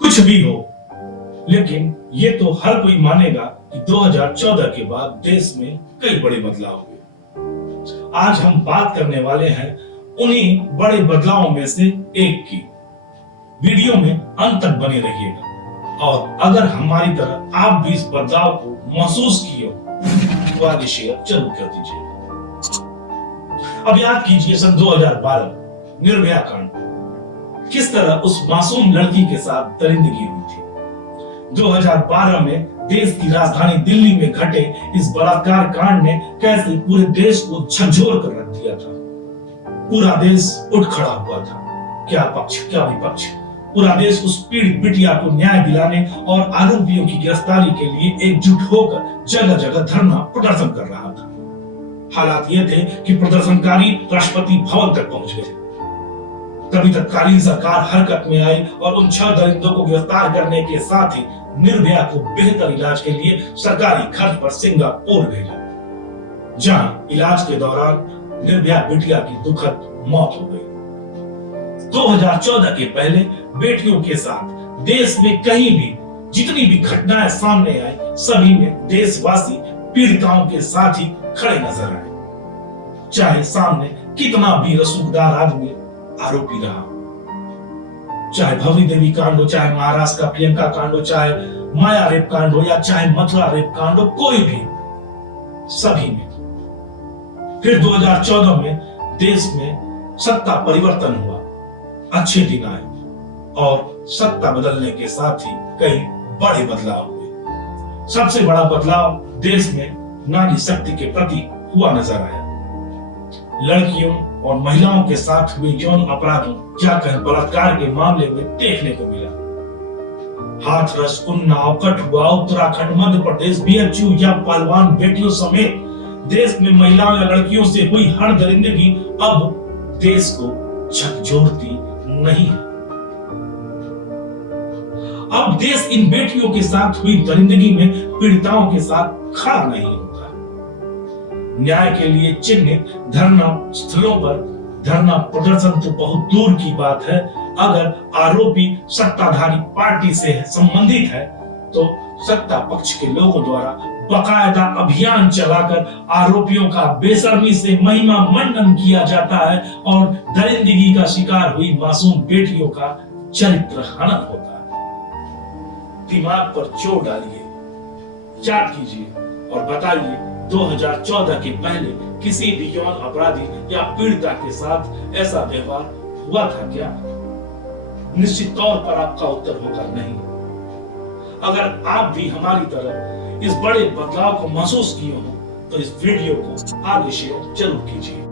कुछ भी हो, लेकिन ये तो हर कोई मानेगा कि 2014 के बाद देश में कई बड़े बदलाव हुए। आज हम बात करने वाले हैं उन्हीं बड़े बदलावों में से एक की। वीडियो में अंत तक बने रहिएगा और अगर हमारी तरह आप भी इस बदलाव को महसूस किए हो तो आगे शेयर जरूर कर दीजिएगा। अब याद कीजिए सन 2012 निर्भया कांड, किस तरह उस मासूम लड़की के साथ दरिंदगी हुई थी। 2012 में देश की राजधानी दिल्ली में घटे इस बलात्कार कांड ने कैसे पूरे देश को झकझोर कर रख दिया था। पूरा देश उठ खड़ा हुआ था, क्या पक्ष क्या विपक्ष। पूरा देश उस पीड़ित बिटिया को न्याय दिलाने और आरोपियों की गिरफ्तारी के लिए एकजुट होकर जगह जगह धरना प्रदर्शन कर रहा था। हालात ये थे कि प्रदर्शनकारी राष्ट्रपति भवन तक पहुंच गए। तभी तत्कालीन सरकार हरकत में आई और उन 6 दरिंदों को गिरफ्तार करने के साथ ही निर्भया को बेहतर इलाज के लिए सरकारी खर्च पर सिंगापुर भेजा, जहां इलाज के दौरान निर्भया बिटिया की दुखद मौत हो गई। 2014 के पहले बेटियों के साथ देश में कहीं भी जितनी भी घटनाएं सामने आई, सभी में देशवासी पीड़िताओं के साथ ही खड़े नजर आए, चाहे सामने कितना भी रसूखदार आदमी आरोपी रहा। चाहे भवरी देवी कांड हो, चाहे महाराष्ट्र का प्रियंका कांड हो, चाहे माया रेप कांड हो या चाहे मथुरा रेप कांड हो, कोई भी, सभी में। फिर 2014 में देश में सत्ता परिवर्तन हुआ, अच्छे दिन आए और सत्ता बदलने के साथ ही कई बड़े बदलाव हुए। सबसे बड़ा बदलाव देश में नारी शक्ति के प्रति हुआ नजर आया। लड़कियों और महिलाओं के साथ हुए यौन अपराधों, क्या कहें बलात्कार के मामले में देखने को मिला। हाथरस, उन्नाव, कठुआ, उत्तराखंड, मध्य प्रदेश, बीएचयू या पहलवान बेटियों समेत देश में महिलाओं या लड़कियों से हुई हर दरिंदगी अब देश को झकझोरती नहीं है। अब देश इन बेटियों के साथ हुई दरिंदगी में पीड़िताओं के साथ खड़ा नहीं होता। न्याय के लिए चिन्हित धरना स्थलों पर धरना प्रदर्शन तो बहुत दूर की बात है, अगर आरोपी सत्ताधारी पार्टी से संबंधित है तो सत्ता पक्ष के लोगों द्वारा बाकायदा अभियान चलाकर आरोपियों का बेशर्मी से महिमा मंडन किया जाता है और दरिंदगी का शिकार हुई मासूम बेटियों का चरित्र हनन होता है। दिमाग पर जोर डालिए, याद कीजिए और बताइए 2014 के पहले किसी भी यौन अपराधी या पीड़िता के साथ ऐसा व्यवहार हुआ था क्या? निश्चित तौर पर आपका उत्तर होगा नहीं। अगर आप भी हमारी तरह इस बड़े बदलाव को महसूस किए हो तो इस वीडियो को आगे शेयर जरूर कीजिए।